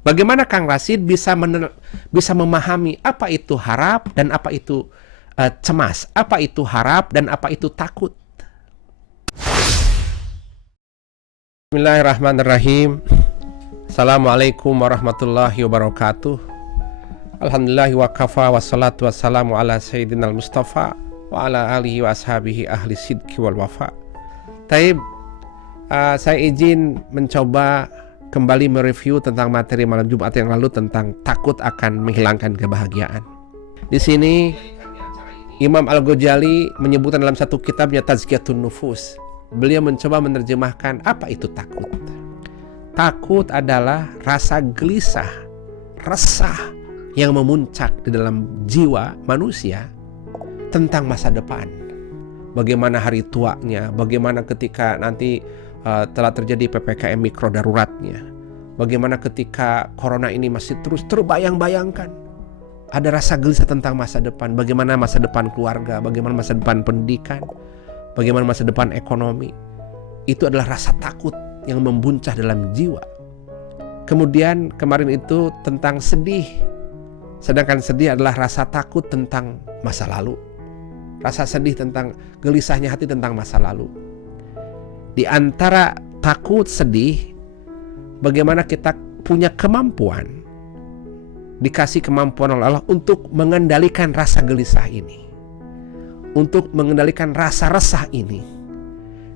Bagaimana Kang Rashid bisa memahami apa itu harap dan apa itu cemas, apa itu harap dan apa itu takut? Bismillahirrahmanirrahim. Assalamualaikum warahmatullahi wabarakatuh. Alhamdulillah wa kafa wassalatu wassalamu ala sayyidinal mustafa wa ala alihi wa ashabihi ahli sidki wal wafa. Taib, saya izin mencoba kembali mereview tentang materi malam Jumat yang lalu tentang takut akan menghilangkan kebahagiaan. Di sini Imam Al-Ghazali menyebutkan dalam satu kitabnya Tazkiyatun Nufus. Beliau mencoba menerjemahkan apa itu takut. Takut adalah rasa gelisah, resah yang memuncak di dalam jiwa manusia tentang masa depan. Bagaimana hari tuanya, bagaimana ketika nanti telah terjadi PPKM mikro daruratnya, bagaimana ketika corona ini masih terus terbayang-bayangkan. Ada rasa gelisah tentang masa depan, bagaimana masa depan keluarga, bagaimana masa depan pendidikan, bagaimana masa depan ekonomi. Itu adalah rasa takut yang membuncah dalam jiwa. Kemudian kemarin itu tentang sedih, sedangkan sedih adalah rasa takut tentang masa lalu. Rasa sedih tentang gelisahnya hati tentang masa lalu. Di antara takut, sedih, bagaimana kita punya kemampuan, dikasih kemampuan oleh Allah untuk mengendalikan rasa gelisah ini, untuk mengendalikan rasa resah ini.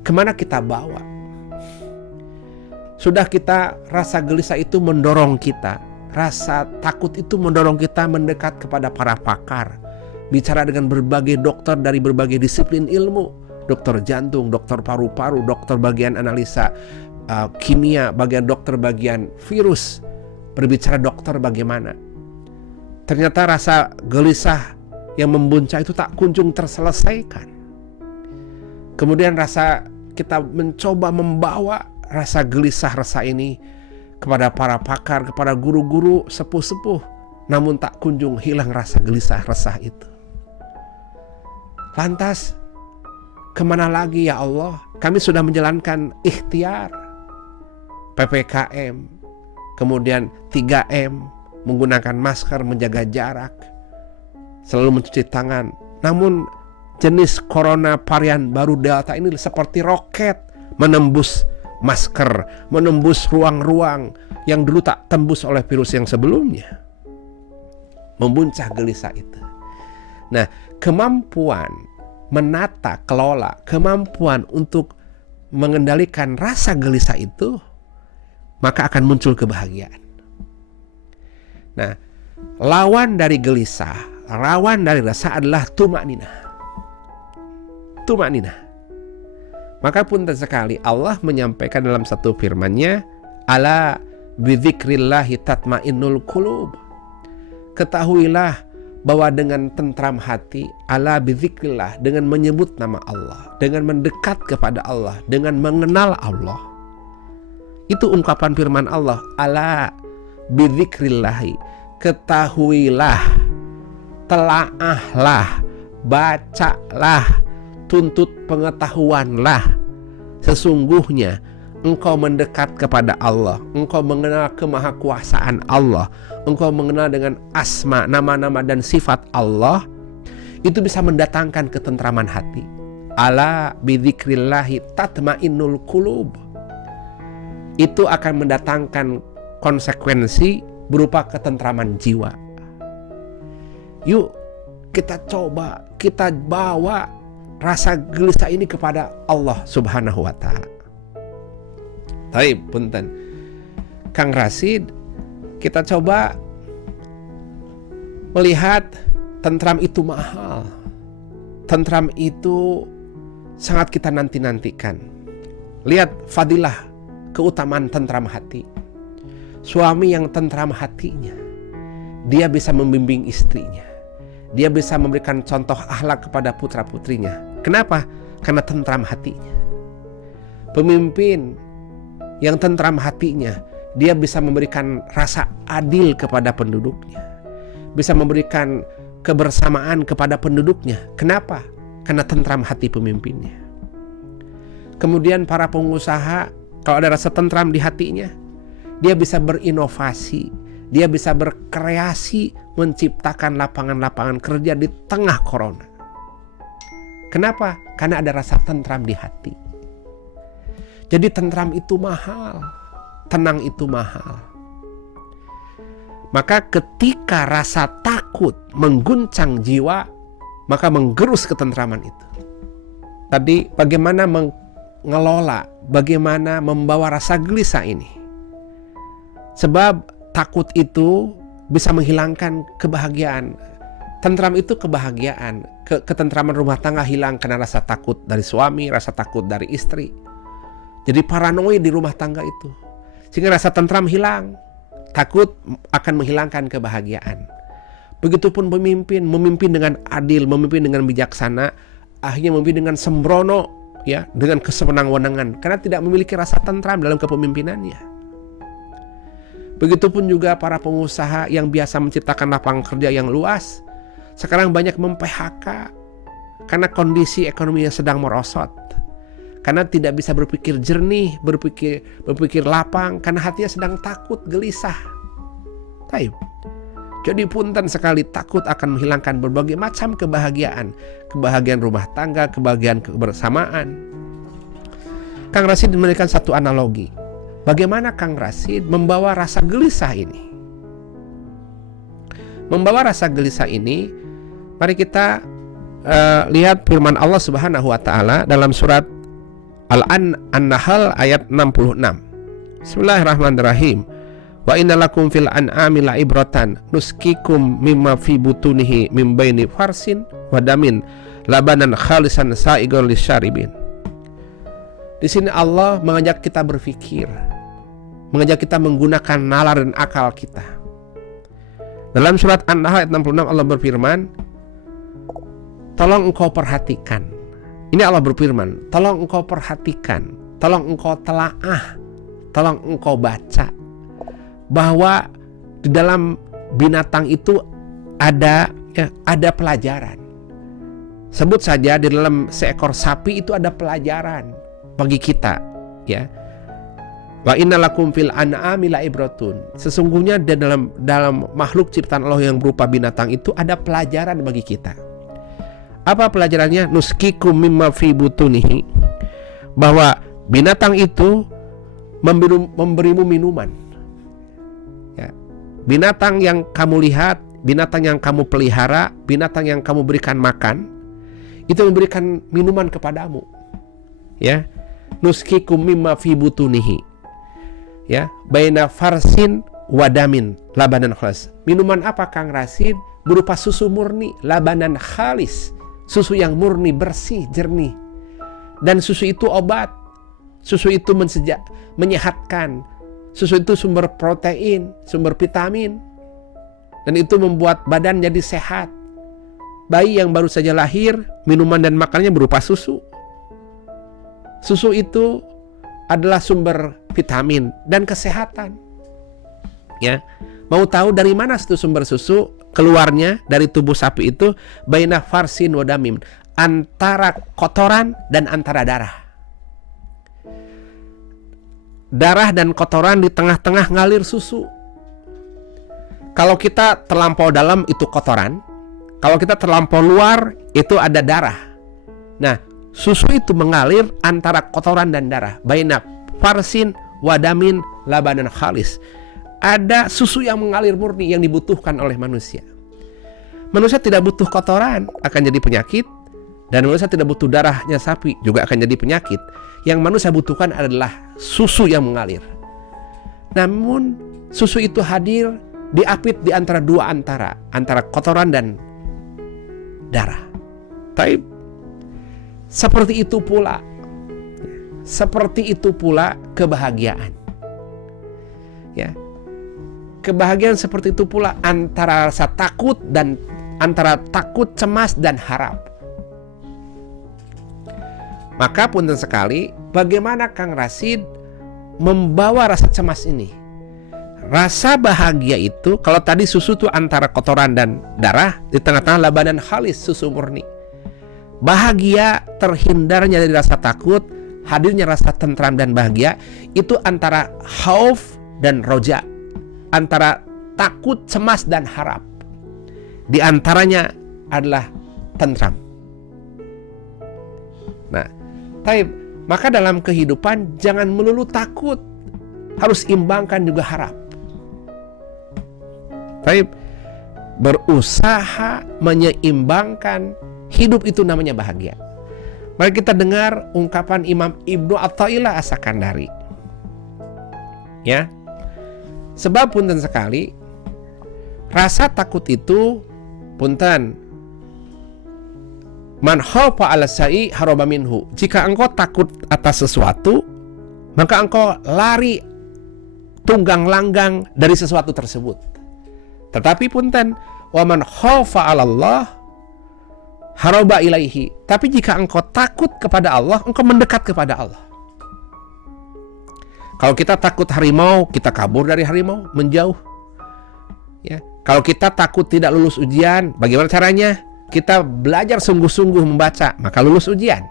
Kemana kita bawa? Sudah kita rasa gelisah itu mendorong kita, rasa takut itu mendorong kita mendekat kepada para pakar, bicara dengan berbagai dokter dari berbagai disiplin ilmu. Dokter jantung, dokter paru-paru, dokter bagian analisa kimia, bagian dokter bagian virus. Berbicara dokter bagaimana. Ternyata rasa gelisah yang membuncah itu tak kunjung terselesaikan. Kemudian kita mencoba membawa rasa gelisah rasa ini kepada para pakar, kepada guru-guru, sepuh-sepuh. Namun tak kunjung hilang rasa gelisah resah itu. Lantas kemana lagi ya Allah? Kami sudah menjalankan ikhtiar PPKM, kemudian 3M, menggunakan masker, menjaga jarak, selalu mencuci tangan. Namun jenis corona varian baru Delta ini seperti roket menembus masker, menembus ruang-ruang yang dulu tak tembus oleh virus yang sebelumnya. Membuncah gelisah itu. Nah, kemampuan menata, kelola, kemampuan untuk mengendalikan rasa gelisah itu, maka akan muncul kebahagiaan. Nah, lawan dari gelisah, lawan dari rasa adalah tumakninah. Tumakninah. Maka punten sekali Allah menyampaikan dalam satu firman-Nya, ala bidzikrillahi tatmainnul qulub. Ketahuilah bahwa dengan tentram hati, ala bidzikrillah, dengan menyebut nama Allah, dengan mendekat kepada Allah, dengan mengenal Allah. Itu ungkapan firman Allah, ala bidzikrillahi, ketahuilah, telaahlah, bacalah, tuntut pengetahuanlah, sesungguhnya engkau mendekat kepada Allah, engkau mengenal kemahakuasaan Allah, engkau mengenal dengan asma, nama-nama dan sifat Allah, itu bisa mendatangkan ketentraman hati. Ala bidzikrillahi tatmainnul qulub. Itu akan mendatangkan konsekuensi berupa ketentraman jiwa. Yuk kita coba, kita bawa rasa gelisah ini kepada Allah Subhanahu wa ta'ala. Baik, punten Kang Rashid, kita coba melihat tentram itu mahal. Tentram itu sangat kita nanti-nantikan. Lihat fadilah, keutamaan tentram hati. Suami yang tentram hatinya, dia bisa membimbing istrinya, dia bisa memberikan contoh akhlak kepada putra-putrinya. Kenapa? Karena tentram hatinya. Pemimpin yang tentram hatinya, dia bisa memberikan rasa adil kepada penduduknya, bisa memberikan kebersamaan kepada penduduknya. Kenapa? Karena tentram hati pemimpinnya. Kemudian para pengusaha, kalau ada rasa tentram di hatinya, dia bisa berinovasi, dia bisa berkreasi, menciptakan lapangan-lapangan kerja di tengah corona. Kenapa? Karena ada rasa tentram di hati. Jadi tentram itu mahal, tenang itu mahal. Maka ketika rasa takut mengguncang jiwa, maka menggerus ketentraman itu. Tadi bagaimana mengelola, bagaimana membawa rasa gelisah ini. Sebab takut itu bisa menghilangkan kebahagiaan. Tentram itu kebahagiaan. Ketentraman rumah tangga hilang karena rasa takut dari suami, rasa takut dari istri. Jadi paranoid di rumah tangga itu. Sehingga rasa tentram hilang. Takut akan menghilangkan kebahagiaan. Begitupun memimpin dengan adil, memimpin dengan bijaksana, akhirnya memimpin dengan sembrono, ya, dengan kesewenang-wenangan, karena tidak memiliki rasa tentram dalam kepemimpinannya. Begitupun juga para pengusaha yang biasa menciptakan lapangan kerja yang luas, sekarang banyak mem-PHK karena kondisi ekonomi yang sedang merosot. Karena tidak bisa berpikir jernih, berpikir lapang, karena hatinya sedang takut, gelisah. Taib. Jadi punten sekali, takut akan menghilangkan berbagai macam kebahagiaan. Kebahagiaan rumah tangga, kebahagiaan kebersamaan. Kang Rashid memberikan satu analogi. Bagaimana Kang Rashid membawa rasa gelisah ini? Membawa rasa gelisah ini, mari kita lihat firman Allah Subhanahu wa taala dalam surat An-Nahl ayat 66. Bismillahirrahmanirrahim. Wa innalakum fil an'ami la'ibratan nuskikum mimma fi butunihi mim baini farsin wa damin labanan khalisan sa'igon lisyaribin. Di sini Allah mengajak kita berpikir, mengajak kita menggunakan nalar dan akal kita. Dalam surat An-Nahl ayat 66 Allah berfirman, tolong engkau perhatikan. Ini Allah berfirman, tolong engkau perhatikan, tolong engkau telaah, tolong engkau baca, bahwa di dalam binatang itu ada pelajaran. Sebut saja di dalam seekor sapi itu ada pelajaran bagi kita, ya. Wa innalakum fil an'ami la'ibratun. Sesungguhnya di dalam makhluk ciptaan Allah yang berupa binatang itu ada pelajaran bagi kita. Apa pelajarannya? Nuskikum mimma fi butunihi, bahwa binatang itu memberimu minuman. Ya. Binatang yang kamu lihat, binatang yang kamu pelihara, binatang yang kamu berikan makan, itu memberikan minuman kepadamu. Ya. Nuskikum mimma fi butunihi. Ya, baina farsin wadamin labanan khalis. Minuman apa Kang Rashid? Berupa susu murni, labanan khalis. Susu yang murni, bersih, jernih. Dan susu itu obat. Susu itu menyehatkan. Susu itu sumber protein, sumber vitamin. Dan itu membuat badan jadi sehat. Bayi yang baru saja lahir, minuman dan makanannya berupa susu. Susu itu adalah sumber vitamin dan kesehatan. Ya. Mau tahu dari mana itu sumber susu? Keluarnya dari tubuh sapi itu baina farsin wadamim, antara kotoran dan antara darah. Darah dan kotoran di tengah-tengah ngalir susu. Kalau kita terlampau dalam itu kotoran, kalau kita terlampau luar itu ada darah. Nah, susu itu mengalir antara kotoran dan darah. Baina farsin wadamin labanan khalis. Ada susu yang mengalir murni yang dibutuhkan oleh manusia. Manusia tidak butuh kotoran, akan jadi penyakit. Dan manusia tidak butuh darahnya sapi, juga akan jadi penyakit. Yang manusia butuhkan adalah susu yang mengalir. Namun susu itu hadir diapit di antara dua antara kotoran dan darah. Tapi seperti itu pula kebahagiaan. Ya. Kebahagiaan seperti itu pula antara rasa takut dan antara takut, cemas dan harap. Maka punten sekali, bagaimana Kang Rashid membawa rasa cemas ini? Rasa bahagia itu, kalau tadi susu itu antara kotoran dan darah, di tengah-tengah labanan khalis, susu murni. Bahagia, terhindarnya dari rasa takut, hadirnya rasa tentram dan bahagia, itu antara khauf dan roja, antara takut, cemas, dan harap. Di antaranya adalah tentram. Nah, maka dalam kehidupan jangan melulu takut, harus imbangkan juga harap. Berusaha menyeimbangkan hidup, itu namanya bahagia. Mari kita dengar ungkapan Imam Ibnu Athaillah As-Sakandari. Ya, sebab punten sekali, rasa takut itu, punten, man khaufa 'ala syai' haraba minhu. Jika engkau takut atas sesuatu, maka engkau lari tunggang langgang dari sesuatu tersebut. Tetapi punten, wa man khaufa 'ala Allah haraba ilaihi. Tapi jika engkau takut kepada Allah, engkau mendekat kepada Allah. Kalau kita takut harimau, kita kabur dari harimau, menjauh. Ya. Kalau kita takut tidak lulus ujian, bagaimana caranya? Kita belajar sungguh-sungguh membaca, maka lulus ujian.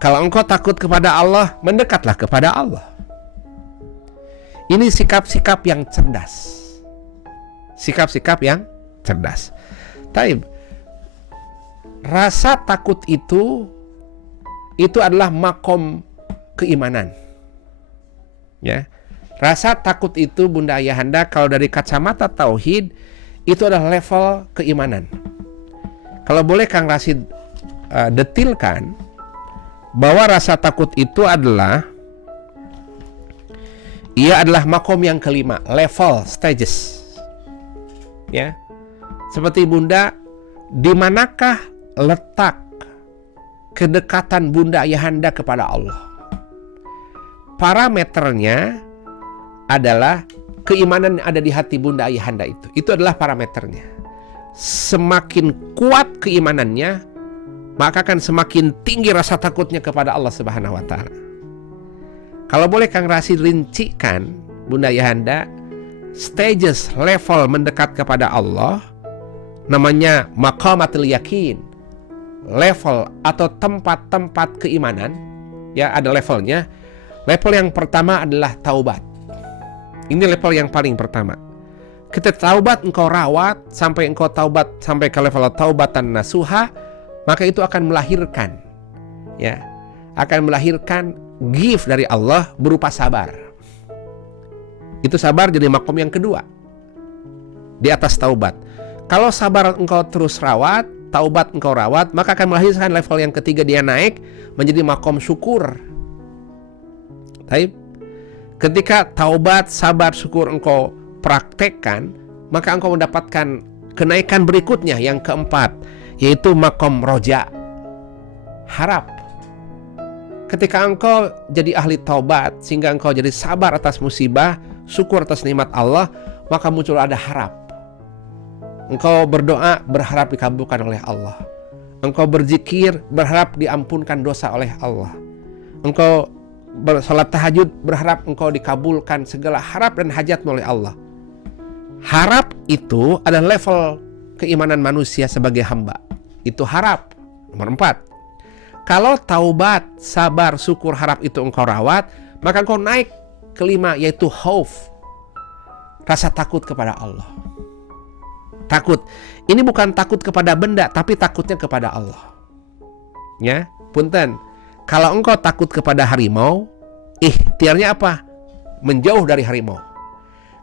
Kalau engkau takut kepada Allah, mendekatlah kepada Allah. Ini sikap-sikap yang cerdas. Sikap-sikap yang cerdas. Taib. Rasa takut itu adalah makom keimanan. Ya. Rasa takut itu, Bunda Ayahanda, kalau dari kacamata tauhid, itu adalah level keimanan. Kalau boleh Kang Rasid detilkan, bahwa rasa takut itu adalah, ia adalah makom yang kelima, level, stages. Ya, seperti Bunda, di manakah letak kedekatan Bunda Ayahanda kepada Allah? Parameternya adalah keimanan yang ada di hati Bunda Ayahanda itu. Itu adalah parameternya. Semakin kuat keimanannya, maka akan semakin tinggi rasa takutnya kepada Allah Subhanahu wa Ta'ala. Kalau boleh Kang Rasid rincikan, Bunda Ayahanda, stages, level mendekat kepada Allah, namanya maqamatul yakin. Level atau tempat-tempat keimanan, ya, ada levelnya. Level yang pertama adalah taubat. Ini level yang paling pertama. Ketika taubat engkau rawat sampai engkau taubat sampai ke level taubatan nasuha, maka itu akan melahirkan, ya, akan melahirkan gift dari Allah berupa sabar. Itu sabar jadi makom yang kedua di atas taubat. Kalau sabar engkau terus rawat, taubat engkau rawat, maka akan melahirkan level yang ketiga, dia naik menjadi makom syukur. Taib. Ketika taubat, sabar, syukur engkau praktekkan, maka engkau mendapatkan kenaikan berikutnya yang keempat, yaitu makom roja, harap. Ketika engkau jadi ahli taubat, sehingga engkau jadi sabar atas musibah, syukur atas nikmat Allah, maka muncul ada harap. Engkau berdoa, berharap dikabulkan oleh Allah. Engkau berzikir, berharap diampunkan dosa oleh Allah. Engkau bersalat tahajud, berharap engkau dikabulkan segala harap dan hajatmu oleh Allah. Harap itu adalah level keimanan manusia sebagai hamba. Itu harap. Nomor 4. Kalau taubat, sabar, syukur, harap itu engkau rawat, maka engkau naik kelima, yaitu khauf. Rasa takut kepada Allah. Takut. Ini bukan takut kepada benda, tapi takutnya kepada Allah. Ya, punten. Kalau engkau takut kepada harimau, ikhtiarnya apa? Menjauh dari harimau.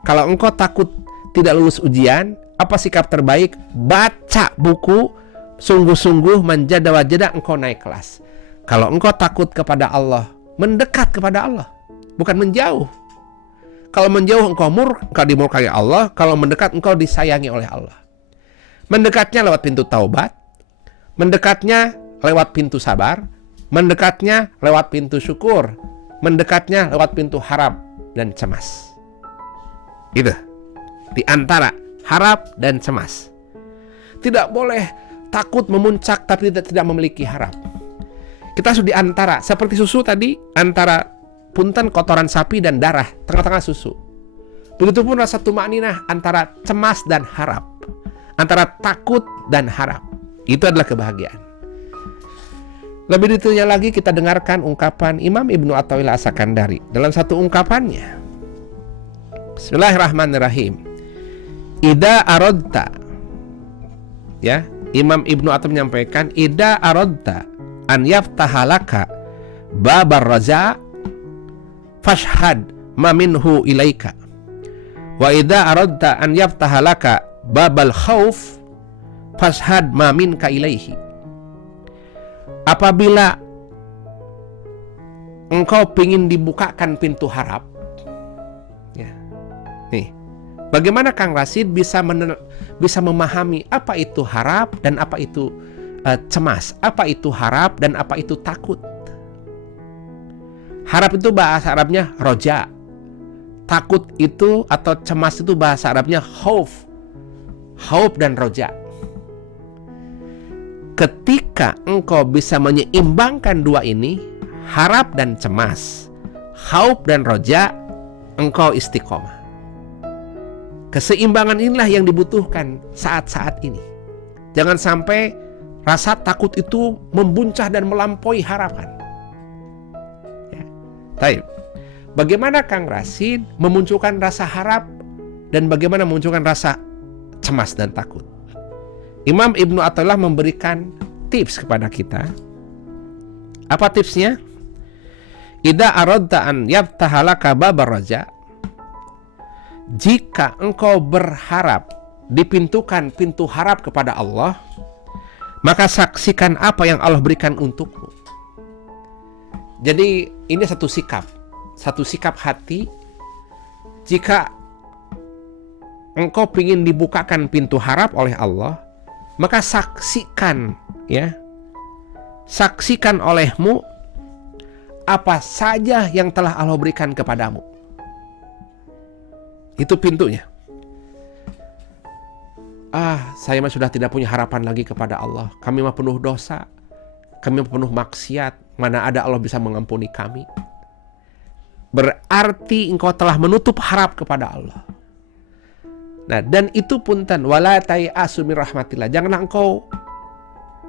Kalau engkau takut tidak lulus ujian, apa sikap terbaik? Baca buku, sungguh-sungguh menjada-wajada engkau naik kelas. Kalau engkau takut kepada Allah, mendekat kepada Allah, bukan menjauh. Kalau menjauh engkau dimurkai Allah, kalau mendekat engkau disayangi oleh Allah. Mendekatnya lewat pintu taubat, mendekatnya lewat pintu sabar, mendekatnya lewat pintu syukur, mendekatnya lewat pintu harap dan cemas. Itu di antara harap dan cemas. Tidak boleh takut memuncak tapi tidak memiliki harap. Kita sudah di antara, seperti susu tadi, antara punten kotoran sapi dan darah, tengah-tengah susu. Begitupun rasa tumakninah antara cemas dan harap, antara takut dan harap. Itu adalah kebahagiaan. Lebih detailnya lagi kita dengarkan ungkapan Imam Ibnu Athaillah As-Sakandari. Dalam satu ungkapannya, Bismillahirrahmanirrahim. Ida aradta, ya, Imam Ibnu Atham menyampaikan, ida aradta an yaftahalaka babar raja fashhad ma minhu ilaika, wa ida aradta an yaftahalaka babal khauf fashhad ma minka ilaihi. Apabila engkau ingin dibukakan pintu harap, ya, nih, bagaimana Kang Rashid bisa memahami apa itu harap dan apa itu cemas, apa itu harap dan apa itu takut. Harap itu bahasa Arabnya roja, takut itu atau cemas itu bahasa Arabnya khauf, khauf dan roja. Ketika engkau bisa menyeimbangkan dua ini, harap dan cemas, khauf dan roja, engkau istiqomah. Keseimbangan inilah yang dibutuhkan saat-saat ini. Jangan sampai rasa takut itu membuncah dan melampaui harapan. Ya. Baik. Bagaimana Kang Rashid memunculkan rasa harap dan bagaimana memunculkan rasa cemas dan takut? Imam Ibnu Athaillah memberikan tips kepada kita. Apa tipsnya? Idza aradta an yaftahalaka babar raja, jika engkau berharap dipintukan pintu harap kepada Allah, maka saksikan apa yang Allah berikan untukmu. Jadi ini satu sikap hati. Jika engkau ingin dibukakan pintu harap oleh Allah, maka saksikan, ya, saksikan olehmu apa saja yang telah Allah berikan kepadamu. Itu pintunya. Saya mah sudah tidak punya harapan lagi kepada Allah. Kami mah penuh dosa. Kami mah penuh maksiat. Mana ada Allah bisa mengampuni kami. Berarti engkau telah menutup harap kepada Allah. Nah, dan itu punten wala tai'asu min rahmatillah. Janganlah engkau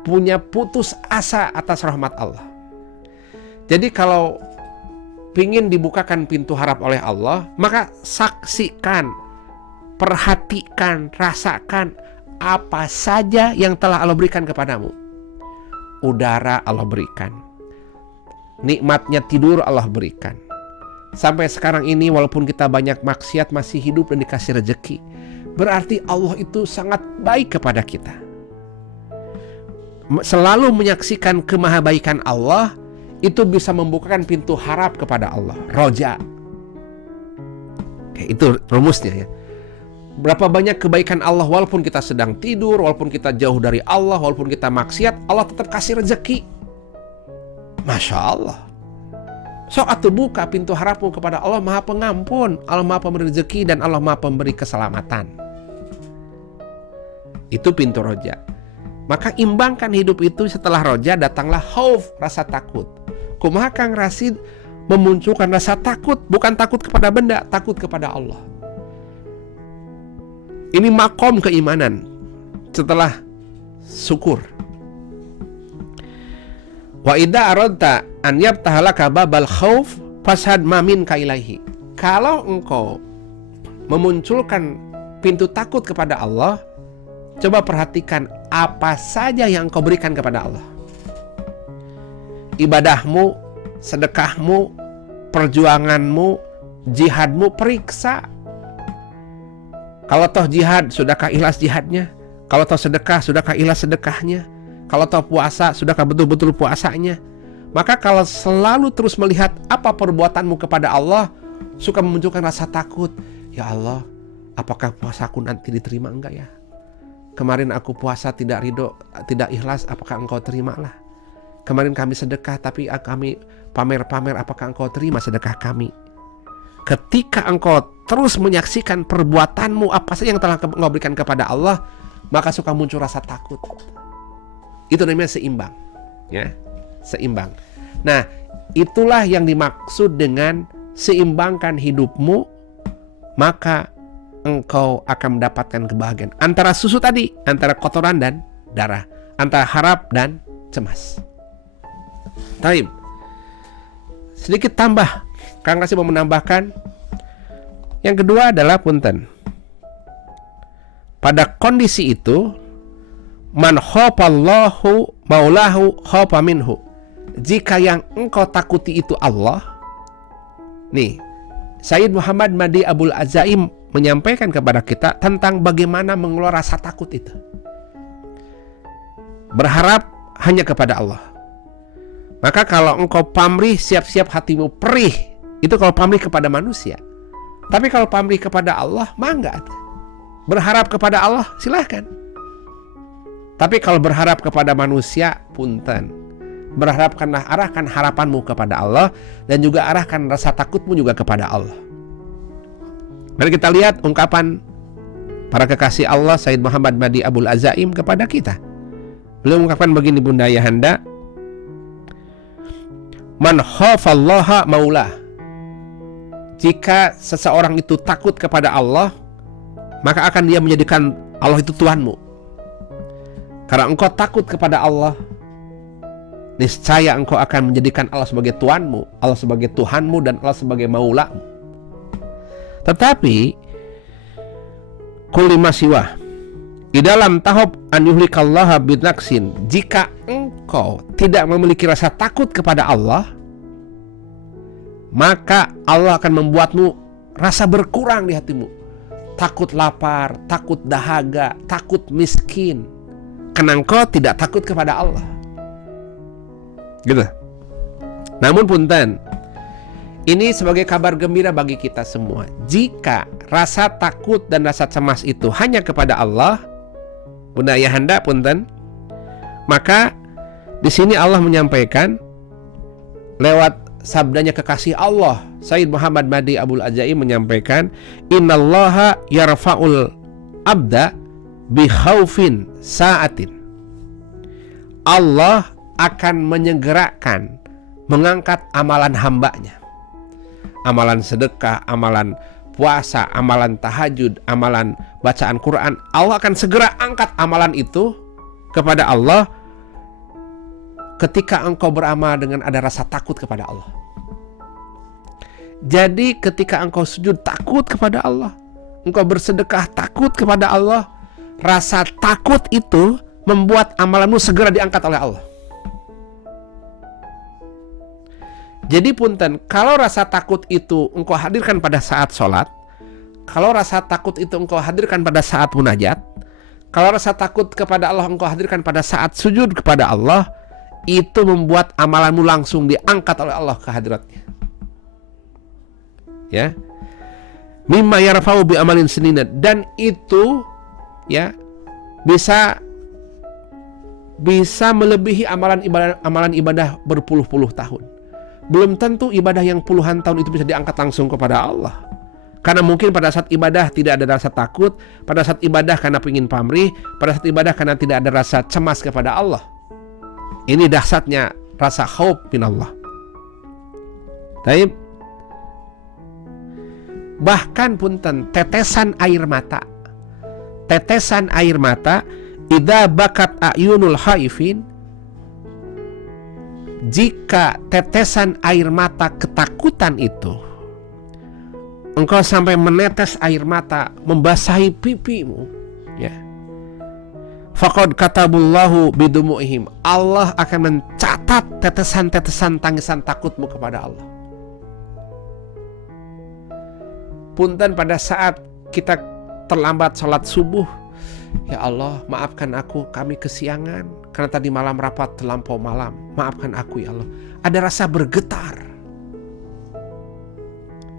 punya putus asa atas rahmat Allah. Jadi kalau ingin dibukakan pintu harap oleh Allah, maka saksikan, perhatikan, rasakan apa saja yang telah Allah berikan kepadamu. Udara Allah berikan, nikmatnya tidur Allah berikan. Sampai sekarang ini walaupun kita banyak maksiat masih hidup dan dikasih rezeki, berarti Allah itu sangat baik kepada kita. Selalu menyaksikan kemahabaikan Allah itu bisa membukakan pintu harap kepada Allah. Roja. Oke, itu rumusnya, ya. Berapa banyak kebaikan Allah walaupun kita sedang tidur, walaupun kita jauh dari Allah, walaupun kita maksiat, Allah tetap kasih rezeki. Masya Allah. Sok atuh buka pintu harapmu kepada Allah Maha Pengampun, Allah Maha Pemberi rezeki, dan Allah Maha Pemberi keselamatan. Itu pintu roja. Maka imbangkan hidup itu. Setelah roja datanglah khauf, rasa takut. Kumaha Kang Rashid memunculkan rasa takut? Bukan takut kepada benda, takut kepada Allah. Ini makom keimanan setelah syukur. Wa idza aradta an yaftahalaka babal khauf fashhad ma minka ilaihi. Kalau engkau memunculkan pintu takut kepada Allah, coba perhatikan apa saja yang engkau berikan kepada Allah. Ibadahmu, sedekahmu, perjuanganmu, jihadmu, periksa. Kalau toh jihad, sudahkah ikhlas jihadnya? Kalau toh sedekah, sudahkah ikhlas sedekahnya? Kalau toh puasa, sudahkah betul-betul puasanya? Maka kalau selalu terus melihat apa perbuatanmu kepada Allah, suka memunculkan rasa takut. Ya Allah, apakah puasaku nanti diterima enggak ya? Kemarin aku puasa tidak ridho, tidak ikhlas, apakah engkau terimalah? Kemarin kami sedekah tapi kami pamer-pamer, apakah engkau terima sedekah kami? Ketika engkau terus menyaksikan perbuatanmu apa saja yang telah engkau berikan kepada Allah, maka suka muncul rasa takut. Itu namanya seimbang, ya, seimbang. Nah, itulah yang dimaksud dengan seimbangkan hidupmu, maka engkau akan mendapatkan kebahagiaan. Antara susu tadi, antara kotoran dan darah, antara harap dan cemas. Taib. Sedikit tambah, Kang Rashid mau menambahkan, Yang kedua adalah punten. Pada kondisi itu, man khafallahu maulahu khafa minhu. Jika yang engkau takuti itu Allah, nih, Sayyid Muhammad Mahdi Abul Azaim menyampaikan kepada kita tentang bagaimana mengelola rasa takut itu. Berharap hanya kepada Allah. Maka kalau engkau pamrih, siap-siap hatimu perih. Itu kalau pamrih kepada manusia. Tapi kalau pamrih kepada Allah, mangga. Berharap kepada Allah, silahkan. Tapi kalau berharap kepada manusia, punten. Berharapkanlah, arahkan harapanmu kepada Allah, dan juga arahkan rasa takutmu juga kepada Allah. Mari kita lihat ungkapan para kekasih Allah Sayyid Muhammad Mahdi Abul Azaim kepada kita. Beliau mengungkapkan begini, Bunda Ayahanda, man khafallaha maulah. Jika seseorang itu takut kepada Allah, maka akan dia menjadikan Allah itu Tuhanmu. Karena engkau takut kepada Allah, niscaya engkau akan menjadikan Allah sebagai Tuhanmu, Allah sebagai Tuhanmu, dan Allah sebagai maulamu. Tetapi kulli masiwah, di dalam tahap an yuhlikallaha binaksin, jika engkau tidak memiliki rasa takut kepada Allah, maka Allah akan membuatmu rasa berkurang di hatimu. Takut lapar, takut dahaga, takut miskin, karena engkau tidak takut kepada Allah. Gitu. Namun punten, ini sebagai kabar gembira bagi kita semua. Jika rasa takut dan rasa cemas itu hanya kepada Allah, Bunda Ayahanda punten, maka di sini Allah menyampaikan lewat sabdanya kekasih Allah, Sayyid Muhammad Mahdi Abul Azaim menyampaikan, innallaha yarfa'ul abda bi khaufin sa'atin. Allah akan menyegerakan, mengangkat amalan hambanya. Amalan sedekah, amalan puasa, amalan tahajud, amalan bacaan Quran. Allah akan segera angkat amalan itu kepada Allah ketika engkau beramal dengan ada rasa takut kepada Allah. Jadi ketika engkau sujud takut kepada Allah, engkau bersedekah takut kepada Allah, rasa takut itu membuat amalanmu segera diangkat oleh Allah. Jadi punten, kalau rasa takut itu engkau hadirkan pada saat sholat, kalau rasa takut itu engkau hadirkan pada saat munajat, kalau rasa takut kepada Allah engkau hadirkan pada saat sujud kepada Allah, itu membuat amalanmu langsung diangkat oleh Allah ke hadiratnya. Ya, mimma yarfa'u bi amalin senina, dan itu ya bisa melebihi amalan ibadah berpuluh-puluh tahun. Belum tentu ibadah yang puluhan tahun itu bisa diangkat langsung kepada Allah. Karena mungkin pada saat ibadah tidak ada rasa takut, pada saat ibadah karena ingin pamrih, pada saat ibadah karena tidak ada rasa cemas kepada Allah. Ini dahsyatnya rasa khauf min Allah. Taib. Bahkan punten, tetesan air mata, idza bakat ayunul haifin, jika tetesan air mata ketakutan itu engkau sampai menetes air mata membasahi pipimu, ya, faqad katabullahu bidumu'ihim, Allah akan mencatat tetesan-tetesan tangisan takutmu kepada Allah. Punten pada saat kita terlambat sholat subuh, ya Allah maafkan aku, kami kesiangan karena tadi malam rapat terlampau malam, maafkan aku ya Allah. Ada rasa bergetar.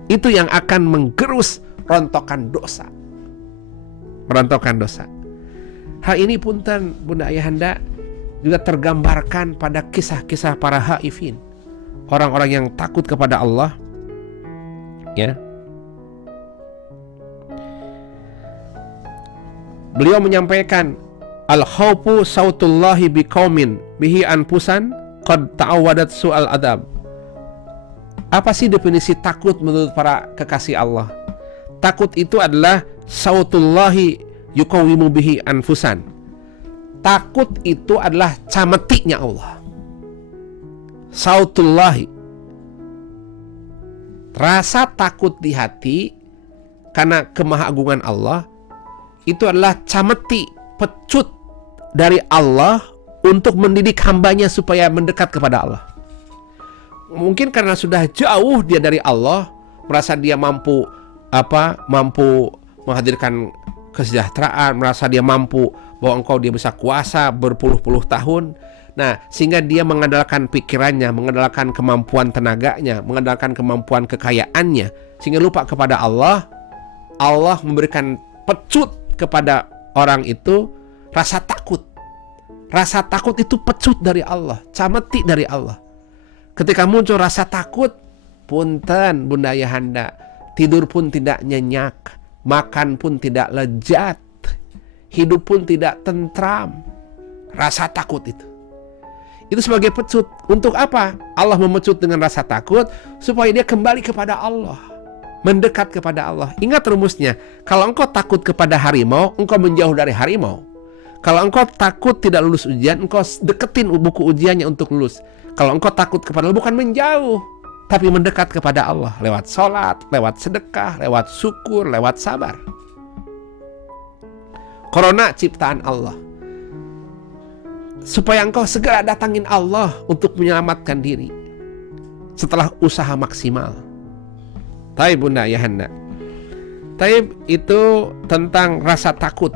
Itu yang akan menggerus rontokan dosa. Merontokkan dosa. Hal ini punten Bunda Ayahanda juga tergambarkan pada kisah-kisah para haifin, orang-orang yang takut kepada Allah, ya. Beliau menyampaikan, al-khawfu sautullahi biqaumin bihi anfusan qad ta'awadat su'al adab. Apa sih definisi takut menurut para kekasih Allah? Takut itu adalah sautullahi yuqawimu bihi anfusan. Takut itu adalah cametiknya Allah. Sautullahi, rasa takut di hati karena kemahagungan Allah, itu adalah cameti, pecut dari Allah untuk mendidik hambanya supaya mendekat kepada Allah. Mungkin karena sudah jauh dia dari Allah, merasa dia mampu menghadirkan kesejahteraan, merasa dia mampu bahwa dia bisa kuasa berpuluh-puluh tahun. Nah, sehingga dia mengandalkan pikirannya, mengandalkan kemampuan tenaganya, mengandalkan kemampuan kekayaannya, sehingga lupa kepada Allah. Allah memberikan pecut kepada orang itu rasa takut. Rasa takut itu pecut dari Allah, cameti dari Allah. Ketika muncul rasa takut, punten Bunda Ayahanda, tidur pun tidak nyenyak, makan pun tidak lezat, hidup pun tidak tentram. Rasa takut itu sebagai pecut. Untuk apa Allah memecut dengan rasa takut? Supaya dia kembali kepada Allah, mendekat kepada Allah. Ingat rumusnya, kalau engkau takut kepada harimau, engkau menjauh dari harimau. Kalau engkau takut tidak lulus ujian, engkau deketin buku ujiannya untuk lulus. Kalau engkau takut kepada Allah, bukan menjauh, tapi mendekat kepada Allah lewat sholat, lewat sedekah, lewat syukur, lewat sabar. Corona ciptaan Allah, supaya engkau segera datangin Allah untuk menyelamatkan diri setelah usaha maksimal. Taib Bunda Ayahanda. Taib itu tentang rasa takut.